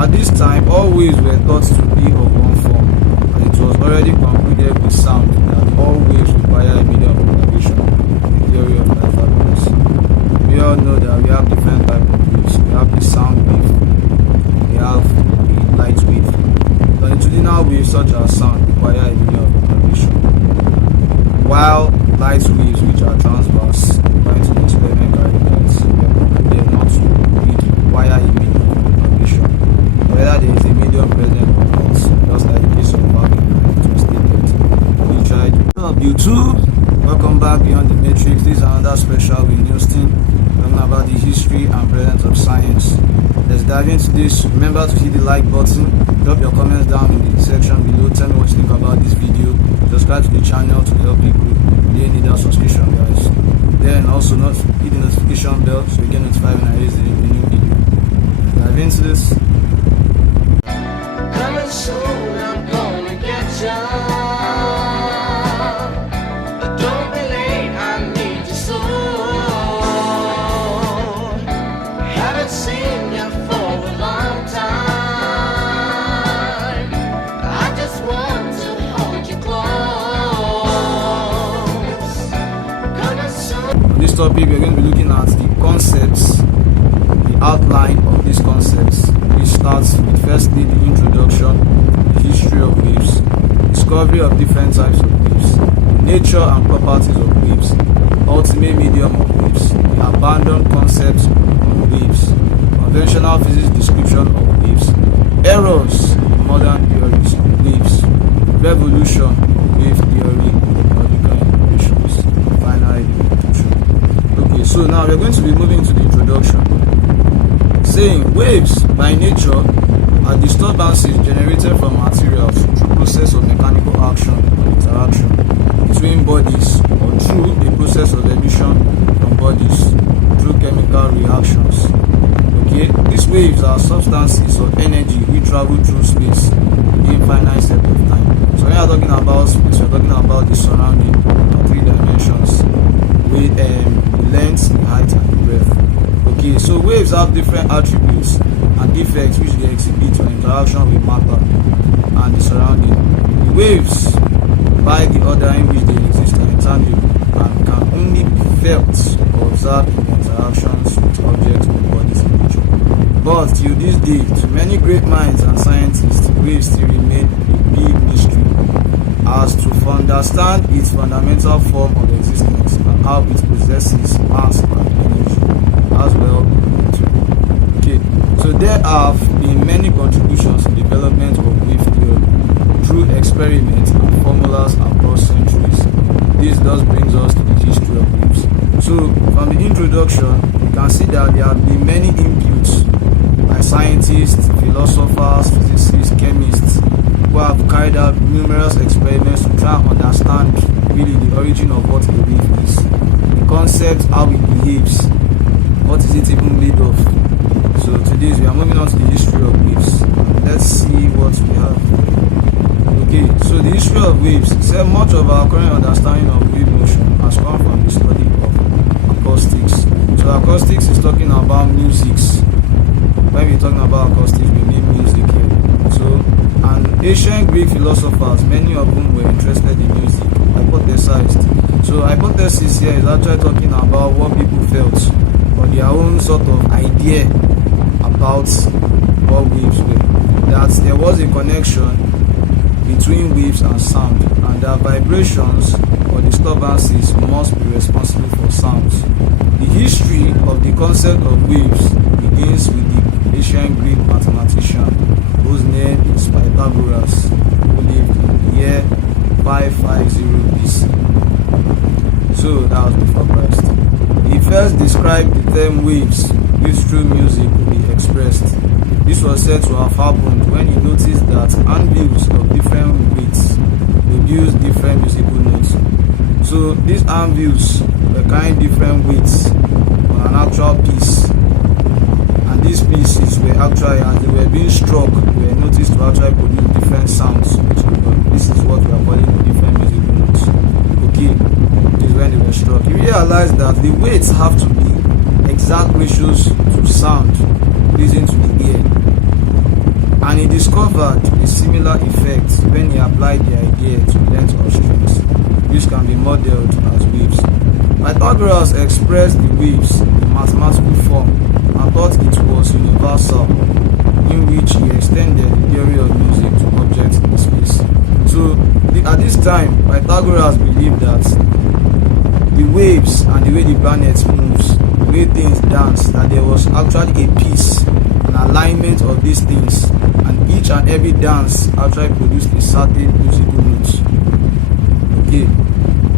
At this time, all waves were thought to be of one form, and it was already concluded with sound that all waves require a medium of propagation. Theory of hyperbolas. We all know that we have different types of waves. We have the sound wave, we have the light wave. Longitudinal waves such as sound require a medium of propagation, while light waves, which are transverse, according to the experiment carried out, were concluded not to require a medium of propagation. Whether there is a medium present or not, just like the case of vacuum, it was stated. We tried. What's up, YouTube? Welcome back Beyond the Matrix. This is another special with Houston, talking about the history and presence of science. Let's dive into this. Remember to hit the like button, drop your comments down in the section below, tell me what you think about this video, subscribe to the channel to help people. They need our subscription, guys. Then also hit the notification bell so you get notified when I release a new video. Dive into this. Coming soon, I'm gonna get ya. Don't be late, I need you soon. Haven't seen you for a long time. I just want to hold you close. Coming soon. On this topic, we're going to be looking at the concepts, the outline of these concepts, which starts with firstly the introduction, the history of waves, discovery of different types of waves, nature and properties of waves, ultimate medium of waves, the abandoned concepts of waves, conventional physics description of waves, errors in modern theories of waves, revolution of wave theory, logical implications, finally the conclusion. Okay, so now we're going to be moving to the introduction, saying waves by nature are disturbances generated from materials through process of mechanical action or interaction between bodies or through a process of emission from bodies through chemical reactions. Okay, these waves are substances or energy which travel through space in finite set of time. So when you are talking about space, we are talking about the surrounding of 3 dimensions with length, height and breadth. Okay, so waves have different attributes and effects which they exhibit on interaction with matter and the surrounding. The waves, by the order in which they exist, are intangible and can only be felt or observed in interactions with objects or bodies in nature. But till this day, to many great minds and scientists, waves still remain a big mystery as to understand its fundamental form of existence and how it possesses mass and energy as well too. Okay, so there have been many contributions to the development of wave theory through experiments and formulas across centuries. This thus brings us to the history of waves. So from the introduction, you can see that there have been many inputs by scientists, philosophers, physicists, chemists who have carried out numerous experiments to try and understand really the origin of what a wave is, the concept, how it behaves, what is it even made of. So today we are moving on to the history of waves. Let's see what we have. Okay, so the history of waves. Said much of our current understanding of wave motion has come from the study of acoustics. So acoustics is talking about musics. When we're talking about acoustics, we mean music here. So, and ancient Greek philosophers, many of whom were interested in music, hypothesized. So hypothesis here is actually talking about what people felt, or their own sort of idea about what waves were. That there was a connection between waves and sound, and that vibrations or disturbances must be responsible for sounds. The history of the concept of waves begins with the ancient Greek mathematician whose name is Pythagoras, who lived in the year 550 BC. So that was before Christ. He first described the term waves, which through music could be expressed. This was said to have happened when he noticed that anvils of different weights produce different musical notes. So these anvils were carrying different weights on an actual piece, and these pieces were actually, as they were being struck, were noticed to actually produce different sounds. This is what we are calling the different musical notes. Okay, this is when they were struck. He realized that the weights have to be exact ratios to sound pleasing to the ear. discovered a similar effect when he applied the idea to length of strings, which can be modeled as waves. Pythagoras expressed the waves in mathematical form and thought it was universal, in which he extended the theory of music to objects in space. So at this time, Pythagoras believed that the waves and the way the planets moves, the way things dance, that there was actually a piece, an alignment of these things, and each and every dance actually produced a certain musical note. Okay,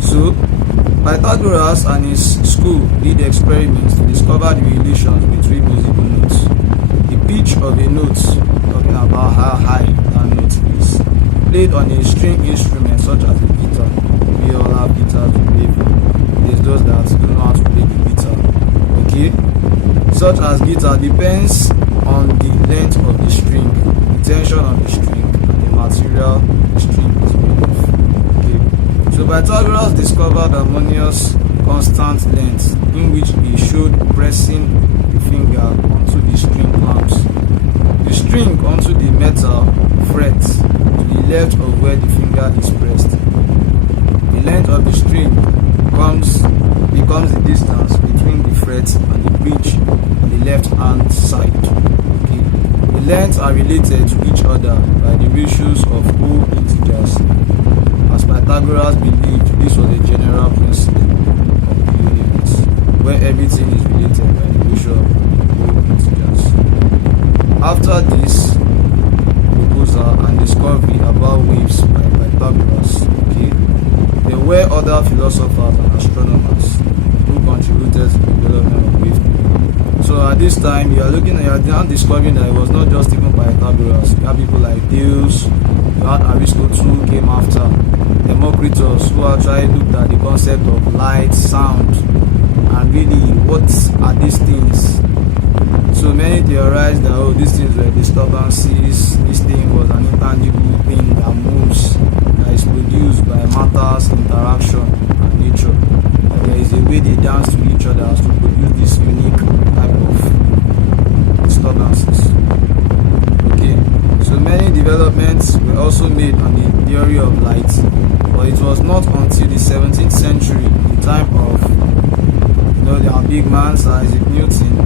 so Pythagoras and his school did experiments to discover the relations between musical notes. The pitch of a note, talking about how high that note is, played on a string instrument such as a guitar. We all have guitars to play. There's those that don't know how to play the guitar. Okay? Such as guitar depends on the length of the string, the tension of the string, and the material the string is made of. Okay? So Pythagoras discovered harmonious constant length, in which he showed pressing the finger onto the string clamps, the string onto the metal fret to the left of where the finger is pressed. The length of the string becomes the distance between the fret and the bridge on the left hand side. Okay. The lengths are related to each other by the ratios of whole integers. As Pythagoras believed, this was a general principle of the universe, where everything is related by the ratio of whole integers. After this proposal and discovery about waves by Pythagoras, okay, there were other philosophers and astronomers who contributed to the development of wave theory. So at this time, you are now discovering that it was not just even Pythagoras. You have people like Thales, you had Aristotle who came after, Democritus, who actually looked at the concept of light, sound, and really what are these things. So many theorized that these things were disturbances, this thing was an intangible thing that moves, that is produced by matter's interaction and nature. That there is a way they dance to each other as to produce this unique type of disturbances. Okay, so many developments were also made on the theory of light, but it was not until the 17th century, the time of the big man Sir Isaac Newton,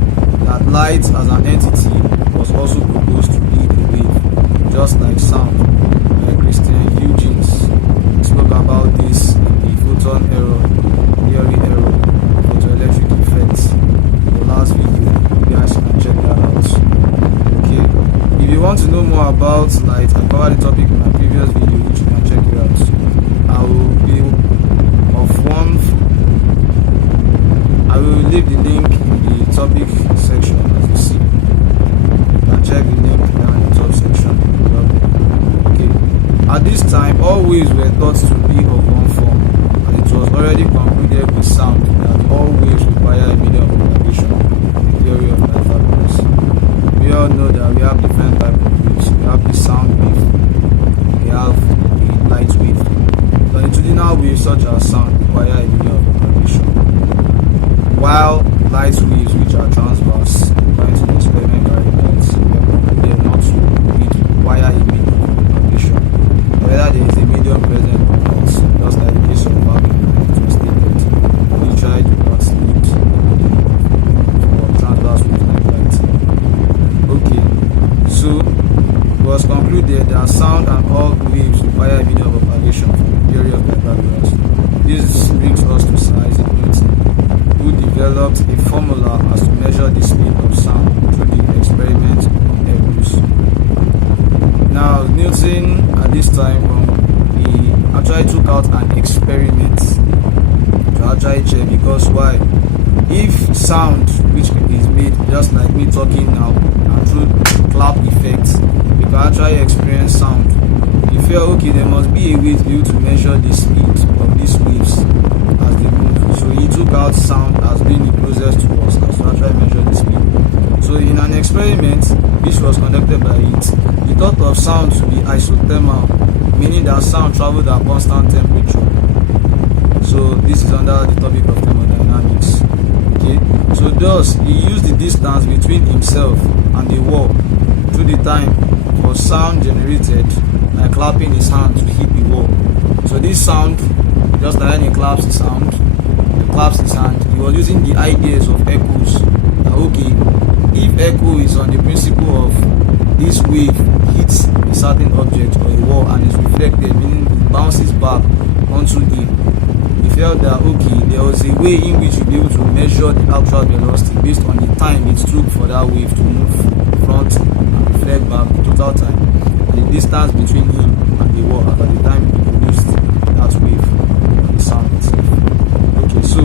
that light as an entity was also proposed to be a wave, just like sound. Like Christian Huygens spoke about this in the photon error, theory error, photoelectric effects. The last video, you guys can check that out. Okay, if you want to know more about light, I covered the topic in my previous video, which you can check it out. I will leave the link in the topic section, as you see. You can check the link down in the top section. Okay. At this time, all waves were thought to be of one form, and it was already concluded with sound that all waves require a medium of propagation. Theory of Pythagoras. We all know that we have different types of waves. We have the sound wave, we have the light wave. Longitudinal waves such as sound require a medium of propagation, while light waves, which are transverse, according to the experiment carried out, they are not to require a medium of propagation. Whether there is a medium present or not, just like the case of vacuum, it was stated, we try to not need a medium for transverse waves like light. Okay, so it was concluded that sound and all waves require a medium of propagation from the theory of Pythagoras. This brings us to Sir Isaac Newton, who developed a formula as to measure the speed of sound through the experiment on echoes. Now, Newton at this time, he actually took out an experiment to actually check, because why? If sound, which is made just like me talking now, and through clap effects, you can actually experience sound. You feel okay, there must be a way to be able to measure the speed of these waves as they move. So he took out sound as being the closest to us as to actually measure the speed. So in an experiment which was conducted by it, he thought of sound to be isothermal, meaning that sound traveled at constant temperature. So this is under the topic of thermodynamics. Okay, so thus he used the distance between himself and the wall through the time was sound generated by clapping his hand to hit the wall. So this sound, just like when he claps his hand, he was using the ideas of echoes. That okay, if echo is on the principle of this wave hits a certain object or a wall and is reflected, meaning it bounces back onto him, he felt that okay, there was a way in which you'll be able to measure the actual velocity based on the time it took for that wave to move front and reflect back, the total time, and the distance between him and the wall at the time he produced that wave, the sound itself. Okay, so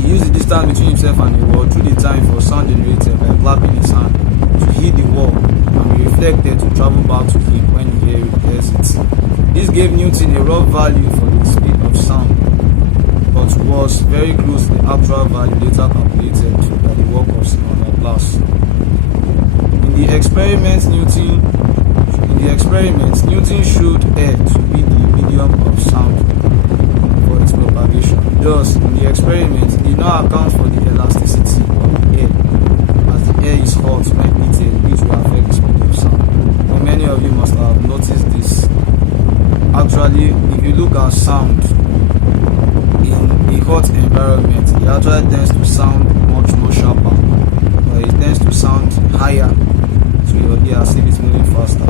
he used the distance between himself and the wall through the time for sound generated by clapping his hand to hit the wall and be reflected to travel back to him when he hears it. This gave Newton a rough value for the speed of sound, but was very close to the actual value later calculated by the work of Simon Laplace. In the experiment, Newton showed air to be the medium of sound for its propagation. Thus, in the experiment, he did not account for the elasticity of the air, as the air is hot when heated, which will affect the speed of sound. And many of you must have noticed this. Actually, if you look at sound in a hot environment, it actually tends to sound much more sharper, or it tends to sound higher to your ear as if it's moving faster.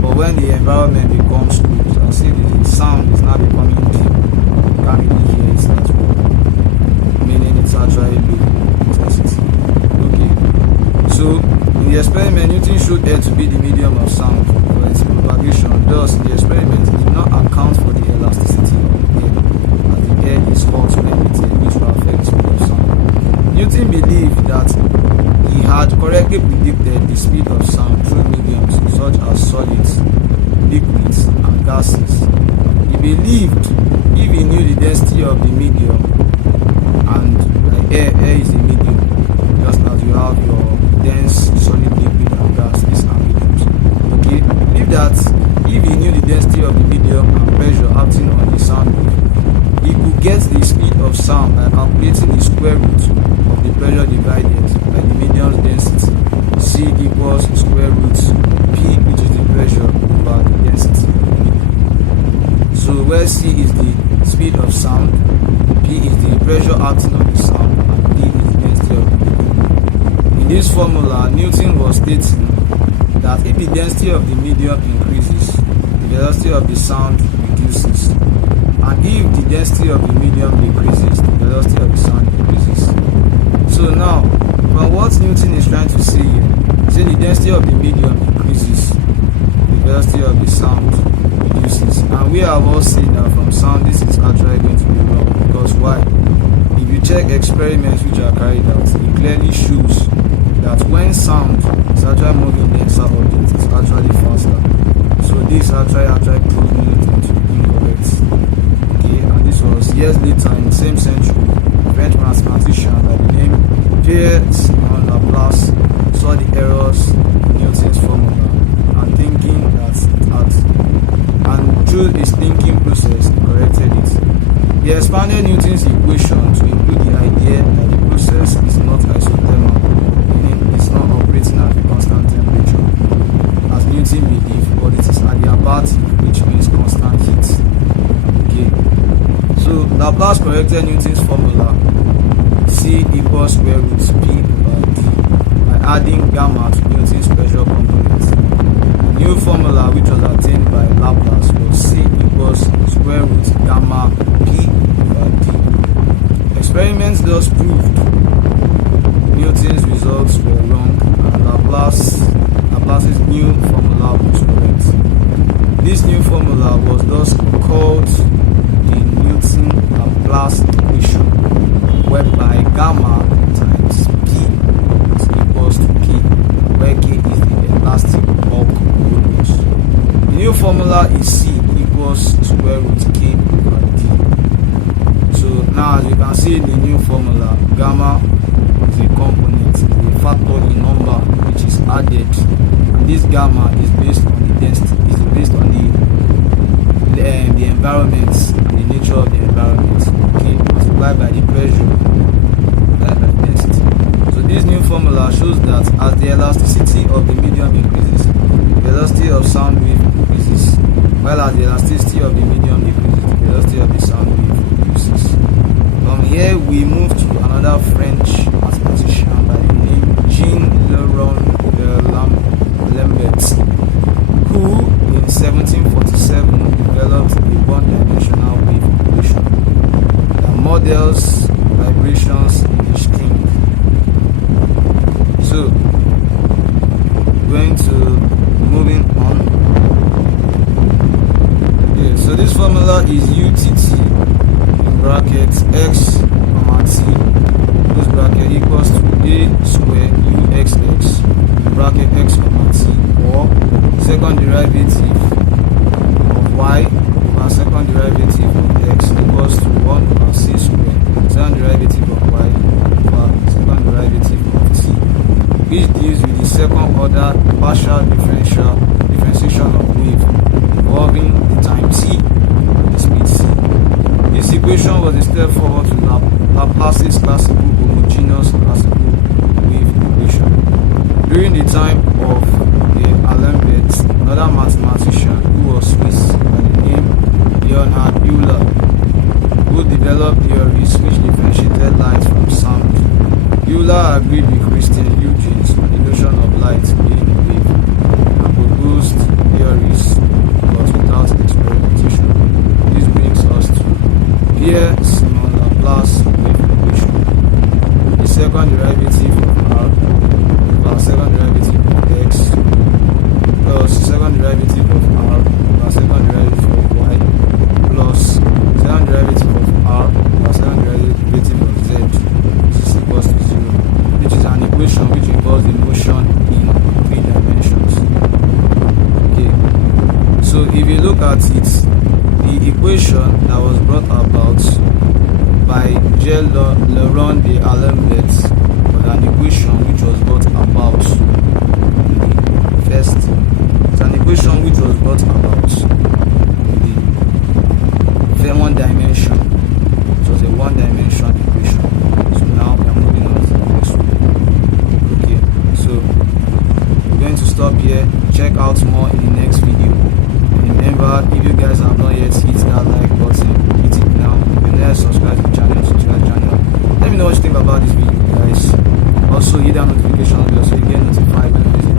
But when the environment becomes cool, as if the sound is now becoming deep, you can't really hear it that well, meaning it's actually low intensity. Okay, so in the experiment, Newton showed air to be the medium of sound for its propagation. Thus, in the experiment, it did not account for the elasticity of the air, as the air is hot when heated, which will affect the speed of sound. Newton believed that he had correctly predicted the speed of sound through mediums such as solids, liquids, and gases. He believed if he knew the density of the medium, and air is the medium, just as you have your dense, solid, liquid, and gas, these are mediums. Okay, believe that if he knew the density of the medium and pressure acting on the sound wave, he could get the speed of sound by calculating the square root of the pressure divided by the medium's density. C equals square root P, which is the pressure, over the density. So where C is the speed of sound, P is the pressure acting on the sound, and D is the density of the medium. In this formula, Newton was stating that if the density of the medium increases, the velocity of the sound reduces, and if the density of the medium decreases, the velocity of the sound increases. So now, from what Newton is trying to say here, say the density of the medium increases, the velocity of the sound reduces. And we have all seen that from sound this is actually going to be wrong. Because why? If you check experiments which are carried out, it clearly shows that when sound is actually moving denser objects, it's actually faster. So this actually proved Newton to be incorrect. Okay, and this was years later in the same century, French mathematician by the name Pierre-Simon Laplace saw the errors in Newton's formula and thinking that it had, and through his thinking process, he corrected it. He expanded Newton's equation to include the idea that the process is not isothermal, meaning it's not operating at a constant temperature, as Newton believed, but it is adiabatic, which means constant heat. Okay, so Laplace corrected Newton's formula C equals square root P over D by adding gamma to Newton's pressure component. The new formula which was attained by Laplace was C equals square root gamma P over D. Experiments thus proved Newton's results were wrong and Laplace's new formula was correct. This new formula was thus called the Newton-Laplace equation, whereby gamma times P is equals to K, where K is the elastic bulk voltage. The new formula is C equals square root K over D. So now as you can see in the new formula, gamma is a component, a factor in number which is added, and this gamma is based on the density, is based on the environment and the nature of the environment, okay, multiplied by the pressure, multiplied by the density. So this new formula shows that as the elasticity of the medium increases, the while as the elasticity of the medium decreases, the velocity of the sound wave reduces. From here, we move to another French mathematician by the name Jean-Laurent Lambert, who in 1747 developed a one-dimensional wave equation that models vibrations in a string. So, going to moving on. Yeah, so this formula is UTT in brackets x comma t close bracket equals to a square uxx bracket x comma t, or second derivative of y over second derivative of x equals to 1 over c square second derivative of y over second derivative of t, which deals with the second order partial differentiation of wave involving the time t and the speed c. This equation was a step forward to Laplace's classical homogeneous classical wave equation. During the time of D'Alembert, another mathematician who was Swiss by the name Leonhard Euler, who developed theories which differentiated light from sound. Euler agreed with Christian Huygens on the notion of light being a wave and proposed theories but without experimentation. This brings us to Pierre-Simon Laplace wave equation. The second derivative of r over second derivative of x plus second derivative of r over second derivative of y plus second derivative of r over second derivative of z is equals to 0, which is an equation which involves the motion in 3 dimensions. Okay, so if you look at it, the equation that was brought about by Jean-Laurent D'Alembert was an equation which was brought about first. It's an equation which was brought about the one dimension. It was a one-dimension equation. So now we are moving on to the next one. Okay, so we're going to stop here. Check out more in the next video. Remember, if you guys have not yet hit that like button, hit it now. You can subscribe to the channel, Let me know what you think about this video, guys. Also, hit that notification bell so you get notified when I